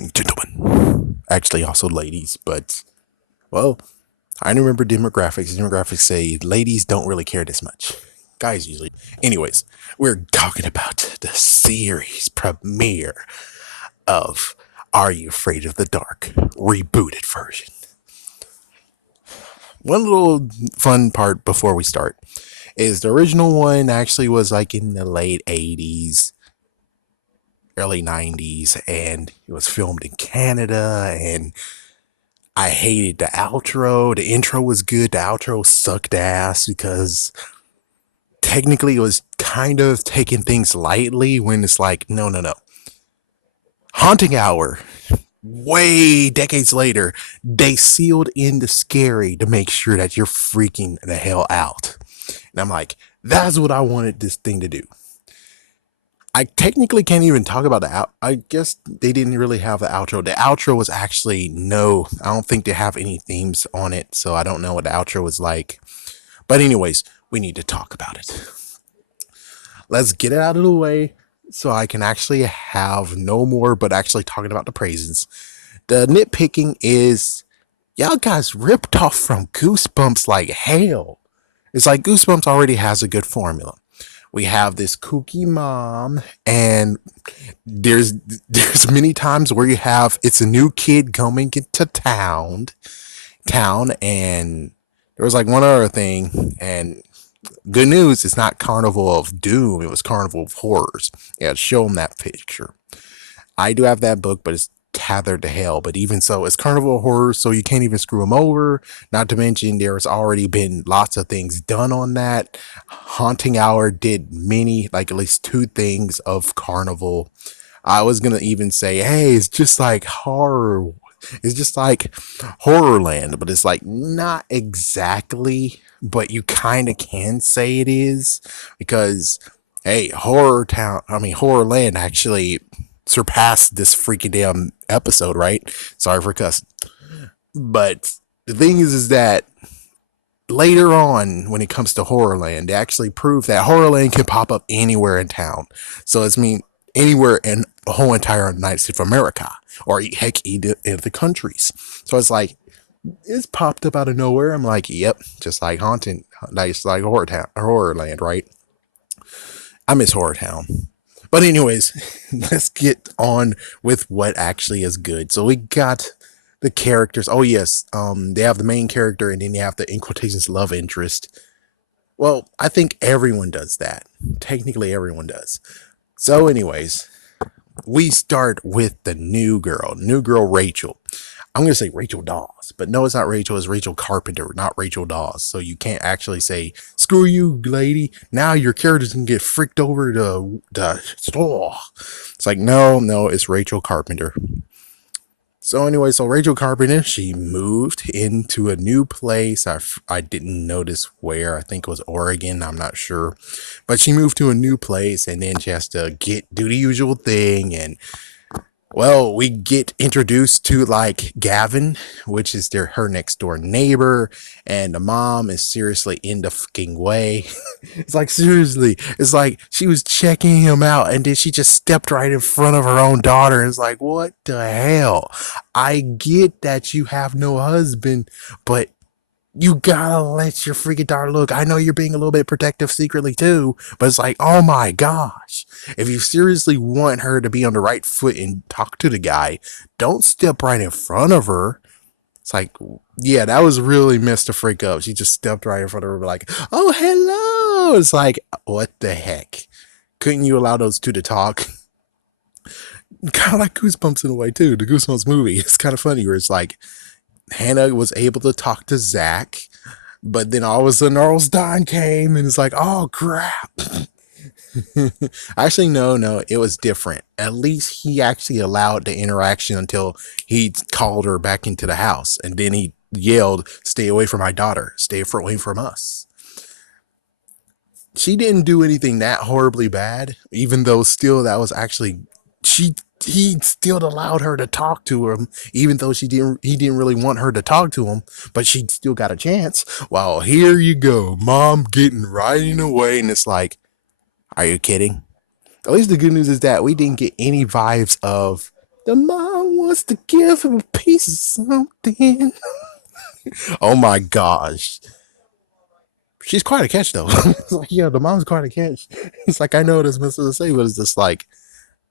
evening, gentlemen. Actually, also ladies, but, well, I remember demographics. Demographics say ladies don't really care this much. Guys usually. Anyways, we're talking about the series premiere of Are You Afraid of the Dark? Rebooted version. One little fun part before we start is the original one actually was like in the late 80s, early 90s, and it was filmed in Canada, and I hated the outro. The intro was good. The outro sucked ass because technically it was kind of taking things lightly when it's like, no, no, no. Haunting Hour, way decades later, they sealed in the scary to make sure that you're freaking the hell out. And I'm like, that's what I wanted this thing to do. I technically can't even talk about the out. I guess they didn't really have the outro. The outro was actually no. I don't think they have any themes on it, so I don't know what the outro was like. But anyways, we need to talk about it. Let's get it out of the way so I can actually have no more, but actually talking about the praises. The nitpicking is y'all guys ripped off from Goosebumps like hell. It's like Goosebumps already has a good formula. We have this kooky mom, and there's many times where you have it's a new kid coming into town, and there was like one other thing, and good news, it's not Carnival of Doom, it was Carnival of Horrors. Yeah, show them that picture. I do have that book, but it's tethered to hell. But even so, it's Carnival of Horrors, so you can't even screw them over. Not to mention, there's already been lots of things done on that. Haunting Hour did many, like at least two things of Carnival. I was gonna even say, hey, it's just like horror. It's just like Horrorland, but it's like not exactly, but you kind of can say it is because hey, Horrorland actually surpassed this freaking damn episode, right? Sorry for cussing. But the thing is that later on, when it comes to Horrorland, they actually prove that Horrorland can pop up anywhere in town. So it's mean anywhere in the whole entire United States of America, or heck, even in the countries. So it's like it's popped up out of nowhere. I'm like, yep, just like haunting, just like Horrorland, right? I miss Horror Town. But anyways, let's get on with what actually is good. So we got the characters. Oh yes, they have the main character, and then you have the in quotations love interest. Well, I think everyone does that. Technically, everyone does. So, anyways, we start with the new girl Rachel. I'm going to say Rachel Dawes, but no, it's not Rachel. It's Rachel Carpenter, not Rachel Dawes. So you can't actually say, screw you, lady. Now your characters can get fricked over the store. It's like, no, it's Rachel Carpenter. So anyway, so Rachel Carpenter, she moved into a new place. I didn't notice where. I think it was Oregon. I'm not sure. But she moved to a new place, and then she has to do the usual thing, and well, we get introduced to like Gavin, which is her next door neighbor, and the mom is seriously in the fucking way. It's like seriously, it's like she was checking him out, and then she just stepped right in front of her own daughter. It's like, what the hell? I get that you have no husband, but you gotta let your freaking daughter look. I know you're being a little bit protective secretly too, but it's like, oh my gosh. If you seriously want her to be on the right foot and talk to the guy, don't step right in front of her. It's like, yeah, that was really messed the freak up. She just stepped right in front of her, like, oh, hello. It's like, what the heck? Couldn't you allow those two to talk? Kind of like Goosebumps in a way too. The Goosebumps movie. It's kind of funny where it's like, Hannah was able to talk to Zach, but then all of a sudden Earl Stein came and it's like, oh crap. Actually, no, it was different. At least he actually allowed the interaction until he called her back into the house, and then he yelled, stay away from my daughter, stay away from us. She didn't do anything that horribly bad, even though still that was actually he still allowed her to talk to him, even though he didn't really want her to talk to him, but she still got a chance. Well, here you go, mom getting right in the way, and it's like, are you kidding? At least the good news is that we didn't get any vibes of The mom wants to give him a piece of something. Oh my gosh. She's quite a catch though. It's like, yeah, the mom's quite a catch. It's like I know this Mr. to say, but it's just like,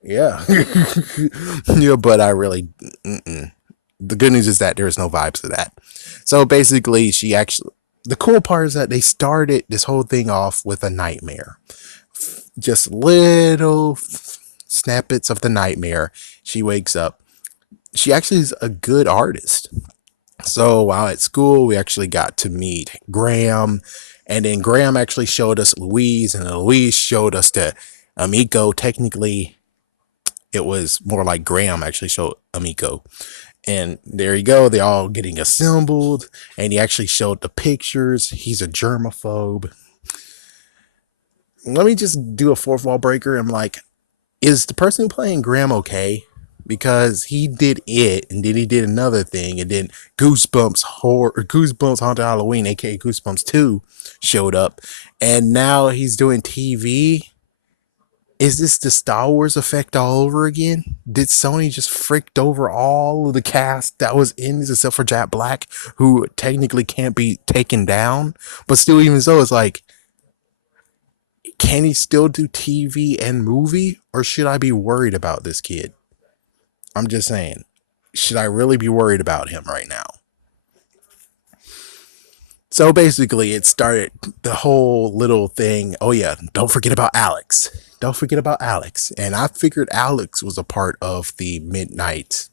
yeah. Yeah, but I really the good news is that there's no vibes to that. So basically she actually the cool part is that they started this whole thing off with a nightmare. Just little snippets of the nightmare. She wakes up. She actually is a good artist. So while at school, we actually got to meet Graham, and then Graham actually showed us Louise, and Louise showed us the Amico. Technically, it was more like Graham actually showed Amico. And there you go, they're all getting assembled, and he actually showed the pictures. He's a germaphobe. Let me just do a fourth wall breaker. I'm like, is the person who playing Graham okay? Because he did it, and then he did another thing, and then Goosebumps Haunted Halloween, aka Goosebumps 2, showed up, and now he's doing TV. Is this the Star Wars effect all over again? Did Sony just fricked over all of the cast that was in this except for Jack Black, who technically can't be taken down? But still, even so, it's like, can he still do TV and movie, or should I be worried about this kid? I'm just saying, should I really be worried about him right now? So basically, it started the whole little thing. Oh, yeah, don't forget about Alex. Don't forget about Alex. And I figured Alex was a part of the Midnight.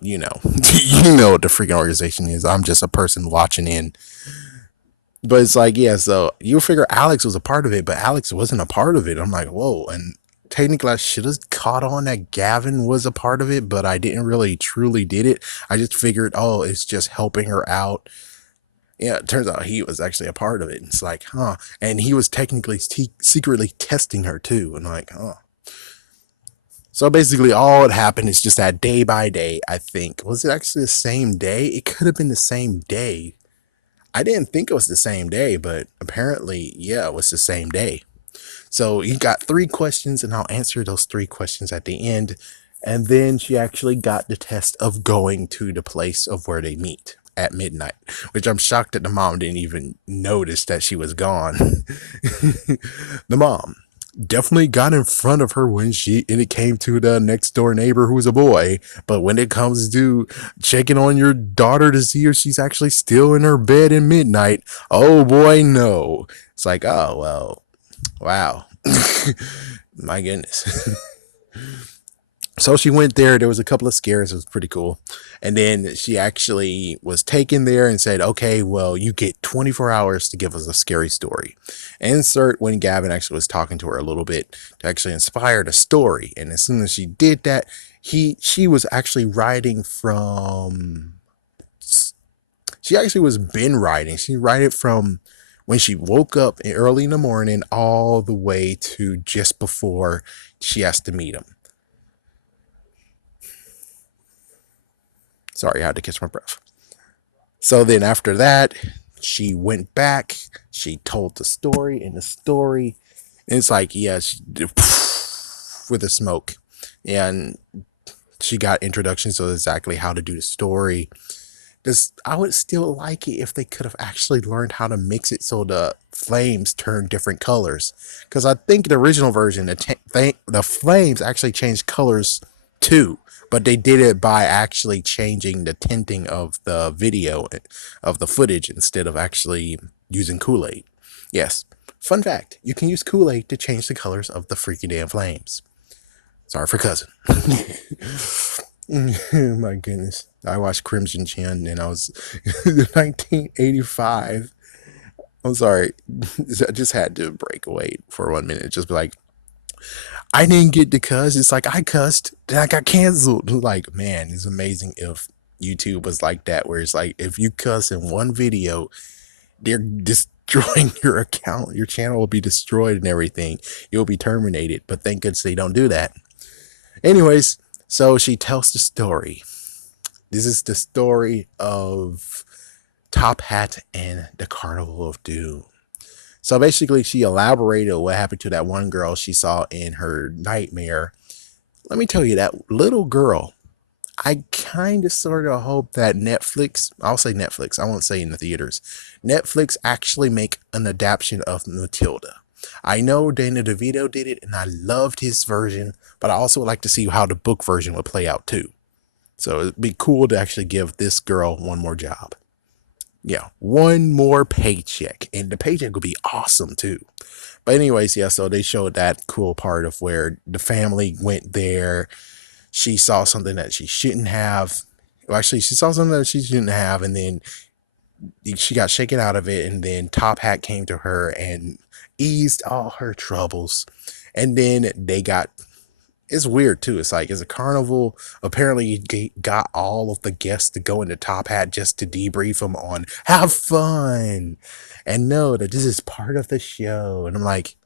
You know, you know what the freaking organization is. I'm just a person watching in. But it's like, yeah, so you figure Alex was a part of it, but Alex wasn't a part of it. I'm like, whoa. And technically, I should have caught on that Gavin was a part of it, but I didn't really truly did it. I just figured, oh, it's just helping her out. Yeah, it turns out he was actually a part of it. It's like, huh. And he was technically secretly testing her too. And like, huh. So basically, all that happened is just that day by day, I think. Was it actually the same day? It could have been the same day. I didn't think it was the same day, but apparently, yeah, it was the same day. So you got 3 questions, and I'll answer those 3 questions at the end. And then she actually got the test of going to the place of where they meet at midnight, which I'm shocked that the mom didn't even notice that she was gone. The mom definitely got in front of her when it came to the next door neighbor who's a boy, but when it comes to checking on your daughter to see if she's actually still in her bed at midnight, oh boy, no. It's like, oh well, wow. My goodness. So she went there. There was a couple of scares. It was pretty cool. And then she actually was taken there and said, okay, well, you get 24 hours to give us a scary story. Insert when Gavin actually was talking to her a little bit to actually inspire the story. And as soon as she did that, she was actually writing from, she actually was been writing. She write it from when she woke up early in the morning all the way to just before she has to meet him. Sorry, I had to catch my breath. So then after that, she went back. She told the story, and the story, and it's like, yeah, she, with the smoke. And she got introductions to exactly how to do the story. I would still like it if they could have actually learned how to mix it so the flames turn different colors. Because I think the original version, the flames actually changed colors too, but they did it by actually changing the tinting of the video of the footage instead of actually using Kool-Aid. Yes, fun fact: you can use Kool-Aid to change the colors of the freaking damn flames. Sorry for cousin. My goodness. I watched Crimson Chin and I was 1985. I'm sorry. I just had to break away for 1 minute. Just be like, I didn't get to cuss. It's like I cussed, then I got canceled. Like, man, it's amazing if YouTube was like that, where it's like if you cuss in one video, they're destroying your account. Your channel will be destroyed and everything. You'll be terminated. But thank goodness they don't do that. Anyways, so she tells the story. This is the story of Top Hat and the Carnival of Doom. So basically, she elaborated what happened to that one girl she saw in her nightmare let me tell you, that little girl, I kind of sort of hope that Netflix, I'll say Netflix, I won't say in the theaters, Netflix actually make an adaptation of Matilda. I know Dana DeVito did it and I loved his version, but I also would like to see how the book version would play out too. So it'd be cool to actually give this girl one more job. Yeah, one more paycheck. And the paycheck would be awesome too. But anyways, yeah, so they showed that cool part of where the family went there. She saw something that she shouldn't have. Well, actually, she saw something that she shouldn't have, and then she got shaken out of it. And then Top Hat came to her and eased all her troubles. And then they got, it's weird too. It's like, it's a carnival. Apparently, you got all of the guests to go into Top Hat just to debrief them on have fun and know that this is part of the show. And I'm like,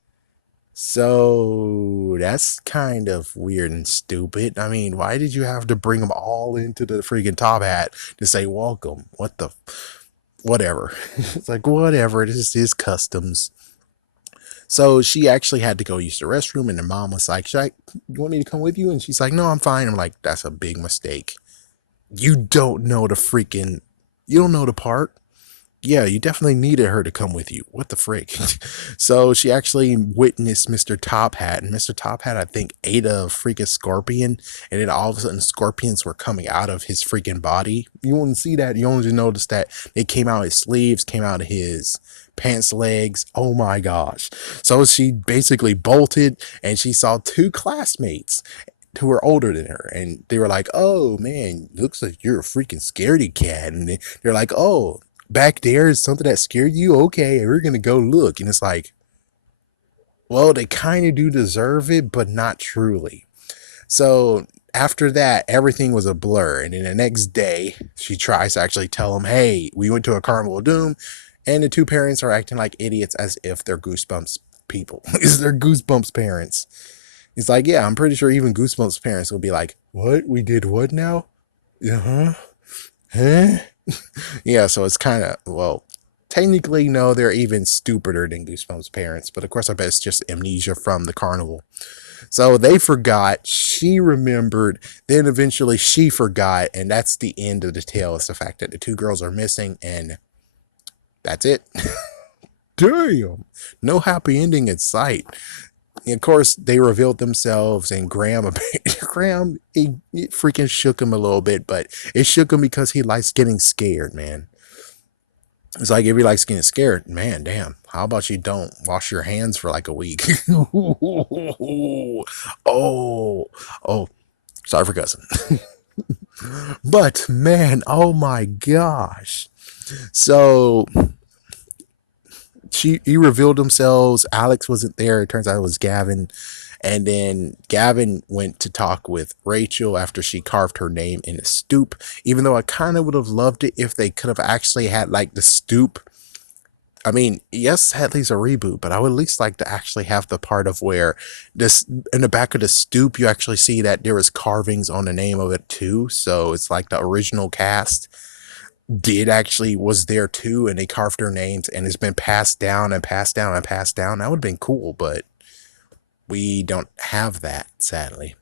so that's kind of weird and stupid. I mean, why did you have to bring them all into the freaking Top Hat to say welcome? What the, whatever. It's like, whatever. This is his customs. So she actually had to go use the restroom, and her mom was like, you want me to come with you? And she's like, no, I'm fine. I'm like, that's a big mistake. You don't know the freaking, you don't know the part. Yeah, you definitely needed her to come with you. What the frick? So she actually witnessed Mr. Top Hat, and Mr. Top Hat, I think, ate a freaking scorpion, and then all of a sudden scorpions were coming out of his freaking body. You wouldn't see that. You only notice that they came out of his sleeves, came out of his pants legs. Oh my gosh. So she basically bolted, and she saw two classmates who were older than her, and they were like, oh man, looks like you're a freaking scaredy cat. And they're like, oh, back there is something that scared you? Okay, we're gonna go look. And it's like, well, they kind of do deserve it, but not truly. So after that, everything was a blur. And then the next day, she tries to actually tell him, hey, we went to a Carnival of Doom, and the two parents are acting like idiots as if they're Goosebumps people. Is they're Goosebumps parents? He's like, yeah, I'm pretty sure even Goosebumps parents will be like, what? We did what now? Uh-huh. Huh? Yeah, so it's kind of, well, technically, no, they're even stupider than Goosebumps parents, but of course, I bet it's just amnesia from the carnival. So they forgot, she remembered, then eventually she forgot, and that's the end of the tale. It's the fact that the two girls are missing, and that's it. Damn, no happy ending in sight. And of course, they revealed themselves, and Graham, Graham, it freaking shook him a little bit, but it shook him because he likes getting scared, man. It's like if he likes getting scared, man, damn. How about you don't wash your hands for like a week? Oh, oh, sorry for cussing. But man, oh my gosh. So he revealed themselves. Alex wasn't there. It turns out it was Gavin. And then Gavin went to talk with Rachel after she carved her name in a stoop. Even though I kind of would have loved it if they could have actually had like the stoop. I mean, yes, Headley's a reboot, but I would at least like to actually have the part of where this in the back of the stoop, you actually see that there was carvings on the name of it too. So it's like the original cast did actually was there too, and they carved their names, and it's been passed down and passed down and passed down. That would have been cool, but we don't have that, sadly.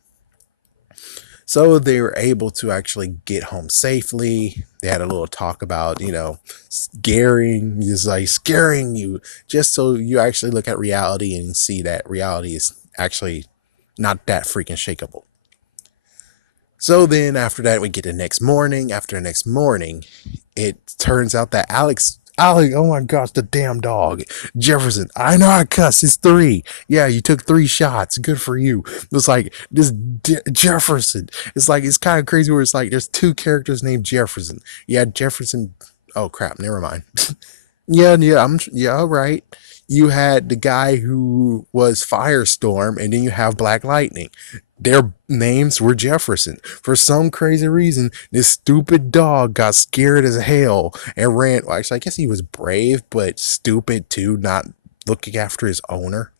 So they were able to actually get home safely. They had a little talk about, scaring, just like scaring you, just so you actually look at reality and see that reality is actually not that freaking shakeable. So then after that, we get the next morning. After the next morning, it turns out that Alex, oh my gosh, the damn dog. Jefferson, I know I cuss, it's 3. Yeah, you took 3 shots. Good for you. It's like this Jefferson. It's like, it's kind of crazy where it's like there's 2 characters named Jefferson. Yeah, Jefferson. Oh crap, never mind. Yeah, right. You had the guy who was Firestorm, and then you have Black Lightning. Their names were Jefferson. For some crazy reason, this stupid dog got scared as hell and ran. Well, actually, I guess he was brave, but stupid too, not looking after his owner.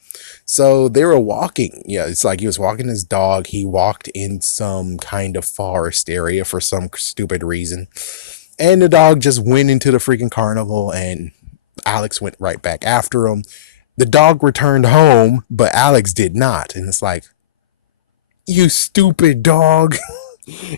So they were walking. Yeah, it's like he was walking his dog. He walked in some kind of forest area for some stupid reason. And the dog just went into the freaking carnival, and Alex went right back after him. The dog returned home, but Alex did not. And it's like, You stupid dog.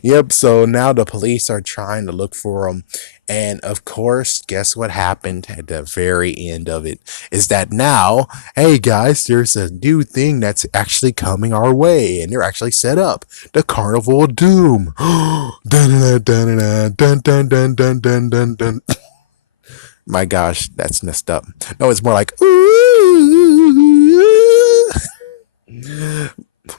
Yep, so now the police are trying to look for him. And of course, guess what happened at the very end of it is that now, hey guys, there's a new thing that's actually coming our way, and they're actually set up the Carnival of Doom. Dun, dun, dun, dun, dun, dun, dun, dun, dun, dun, dun. My gosh, that's messed up. No, it's more like, ooh.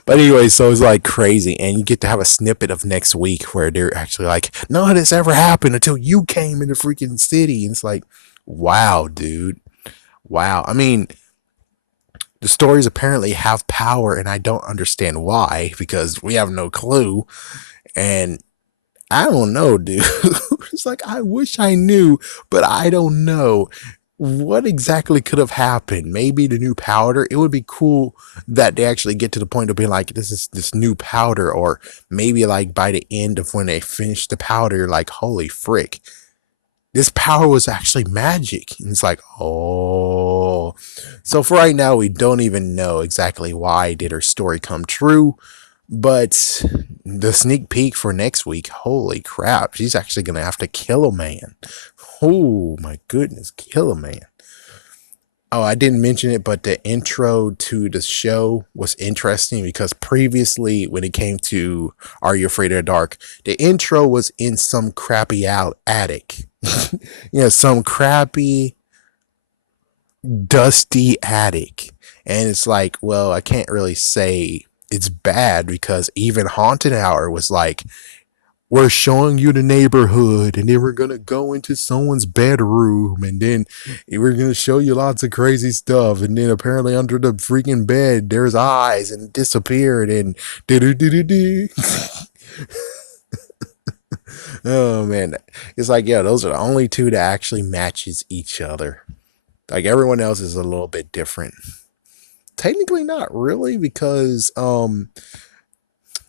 But anyway, so it's like crazy, and you get to have a snippet of next week where they're actually like, none of this ever happened until you came in the freaking city. And it's like, wow, dude. Wow. I mean, the stories apparently have power, and I don't understand why, because we have no clue. And I don't know, dude. It's like, I wish I knew, but I don't know what exactly could have happened. Maybe the new powder. It would be cool that they actually get to the point of being like, this is this new powder, or maybe like by the end of when they finish the powder, like, holy frick, this power was actually magic. And it's like, oh. So for right now, we don't even know exactly why did her story come true. But the sneak peek for next week, holy crap, she's actually going to have to kill a man. Oh my goodness, kill a man. Oh, I didn't mention it, but the intro to the show was interesting because previously, when it came to Are You Afraid of the Dark, the intro was in some crappy attic. Some crappy, dusty attic. And it's like, well, I can't really say it's bad because even Haunted Hour was like, we're showing you the neighborhood, and then we're gonna go into someone's bedroom, and then we're gonna show you lots of crazy stuff, and then apparently under the freaking bed there's eyes and it disappeared, and oh man, it's like, yeah, those are the only two that actually matches each other. Like everyone else is a little bit different. Technically not really, because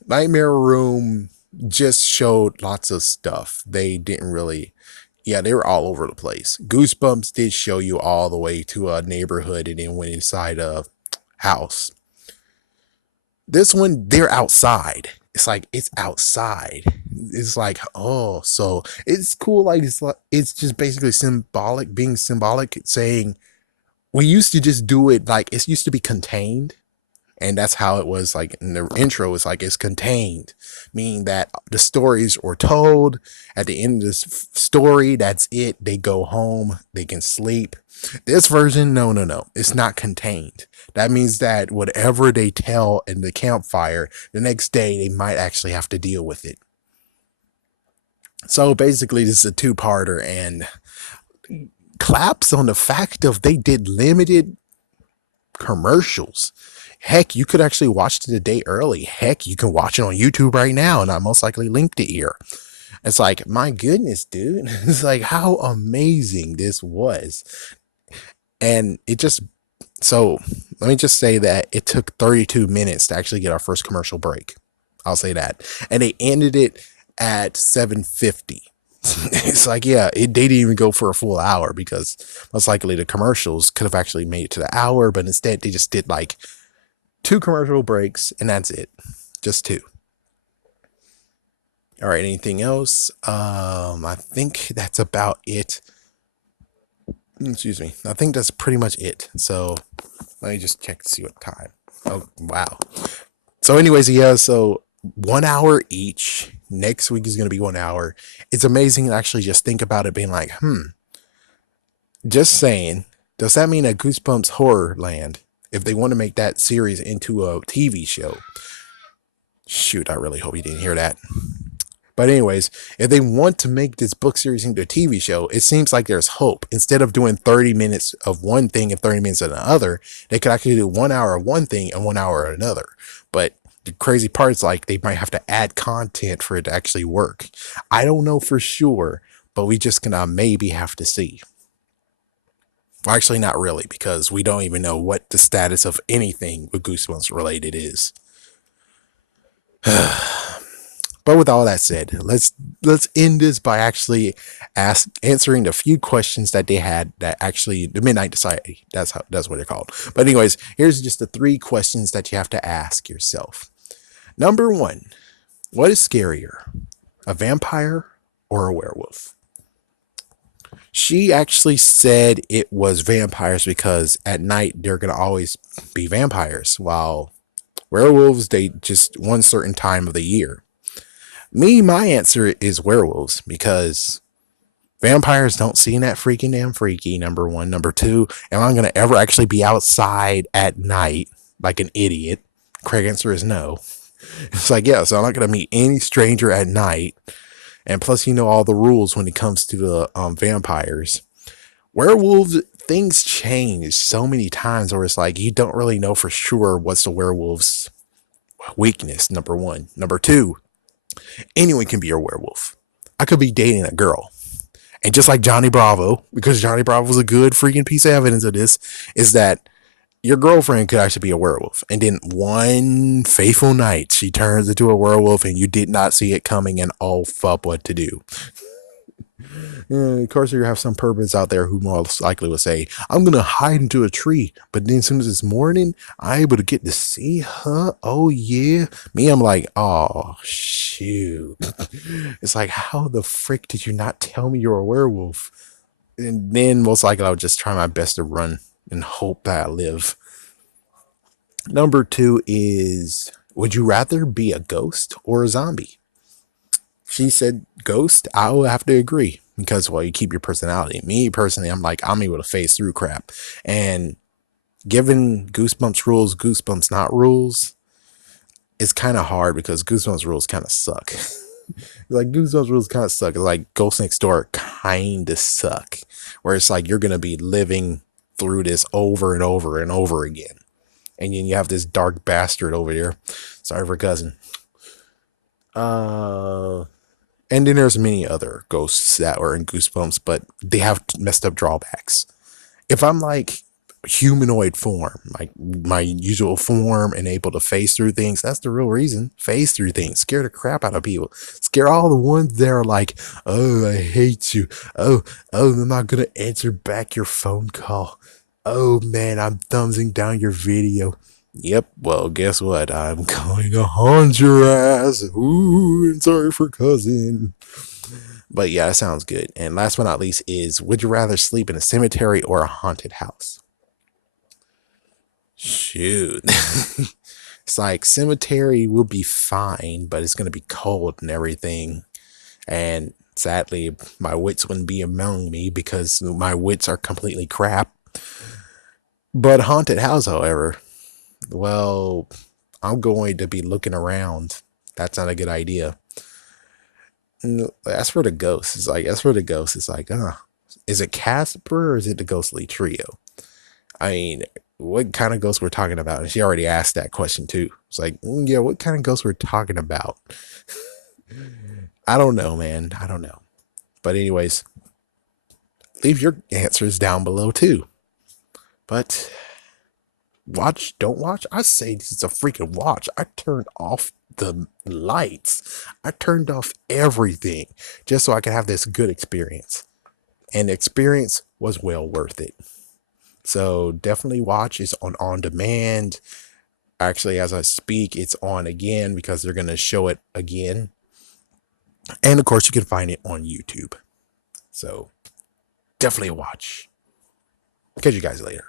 Nightmare Room just showed lots of stuff. They didn't really, yeah, they were all over the place. Goosebumps did show you all the way to a neighborhood and then went inside a house. This one, they're outside. It's like, it's outside. It's like, oh, so it's cool. It's just basically symbolic, being symbolic, saying we used to just do it like it used to be contained. And that's how it was, like in the intro, it's like it's contained, meaning that the stories were told. At the end of this story, that's it. They go home, they can sleep. This version, no, it's not contained. That means that whatever they tell in the campfire, the next day they might actually have to deal with it. So basically, this is a two-parter, and claps on the fact of they did limited commercials. Heck, you could actually watch it a day early. Heck, you can watch it on YouTube right now, and I most likely linked it here. It's like, my goodness, dude. It's like how amazing this was. And it just, so let me just say that it took 32 minutes to actually get our first commercial break. I'll say that. And they ended it at 7:50. It's like, yeah, they didn't even go for a full hour because most likely the commercials could have actually made it to the hour, but instead they just did like 2 commercial breaks, and that's it. Just 2. All right, anything else? I think that's about it. Excuse me. I think that's pretty much it. So let me just check to see what time. Oh, wow. So anyways, yeah, so 1 hour each. Next week is going to be 1 hour. It's amazing to actually just think about it being like, just saying, does that mean that Goosebumps Horrorland, if they want to make that series into a TV show, shoot, I really hope you didn't hear that. But anyways, if they want to make this book series into a TV show, it seems like there's hope. Instead of doing 30 minutes of one thing and 30 minutes of another, they could actually do 1 hour of one thing and 1 hour of another. But the crazy part is like they might have to add content for it to actually work. I don't know for sure, but we just gonna maybe have to see. Well, actually, not really, because we don't even know what the status of anything with Goosebumps related is. But with all that said, let's end this by actually answering a few questions that they had that actually the Midnight Society. That's what they're called. But anyways, here's just the 3 questions that you have to ask yourself. Number one, what is scarier, a vampire or a werewolf? She actually said it was vampires because at night they're going to always be vampires, while werewolves, they just one certain time of the year. My answer is werewolves because vampires don't seem that freaking damn freaky, number one. Number two, am I going to ever actually be outside at night like an idiot? Craig answer is no. It's like, yeah, so I'm not going to meet any stranger at night. And plus, you know all the rules when it comes to the vampires. Werewolves, things change so many times where it's like you don't really know for sure what's the werewolf's weakness, number one. Number two, anyone can be a werewolf. I could be dating a girl. And just like Johnny Bravo, because Johnny Bravo was a good freaking piece of evidence of this, is that your girlfriend could actually be a werewolf. And then one fateful night, she turns into a werewolf and you did not see it coming and oh, fuck what to do. Of course, you have some perverts out there who most likely will say, I'm going to hide into a tree. But then as soon as it's morning, I'm able to get to see her. Oh, yeah. Me, I'm like, oh, shoot. It's like, how the frick did you not tell me you're a werewolf? And then most likely I'll just try my best to run and hope that I live. Number two is, would you rather be a ghost or a zombie? She said ghost. I would have to agree because, well, you keep your personality. Me personally, I'm able to phase through crap. And given Goosebumps rules, Goosebumps not rules, it's kind of hard because Goosebumps rules kind of suck. Like Goosebumps rules kind of suck. It's like Ghost Next Door kind of suck, where it's like you're gonna be living through this over and over and over again, and then you have this dark bastard over here. Sorry for cousin. And then there's many other ghosts that are in Goosebumps, but they have messed up drawbacks. If I'm like humanoid form, like my usual form, and able to phase through things, that's the real reason. Phase through things, scare the crap out of people, scare all the ones that are like, oh, I hate you. Oh, I'm not gonna answer back your phone call. Oh man, I'm thumbsing down your video. Yep, well, guess what? I'm going to haunt your ass. Ooh, and sorry for cousin. But yeah, that sounds good. And last but not least is, would you rather sleep in a cemetery or a haunted house? Shoot. It's like cemetery will be fine, but it's going to be cold and everything. And sadly, my wits wouldn't be among me because my wits are completely crap. But haunted house, however, well, I'm going to be looking around. That's not a good idea. As for the ghost, it's like, is it Casper or is it the ghostly trio? I mean, what kind of ghost we're talking about? And she already asked that question too. It's like, yeah, what kind of ghost we're talking about? I don't know, man. I don't know. But anyways, leave your answers down below too. But watch, don't watch. I say this is a freaking watch. I turned off the lights. I turned off everything just so I could have this good experience. And the experience was well worth it. So definitely watch. It's on demand. Actually, as I speak, it's on again because they're going to show it again. And of course, you can find it on YouTube. So definitely watch. Catch you guys later.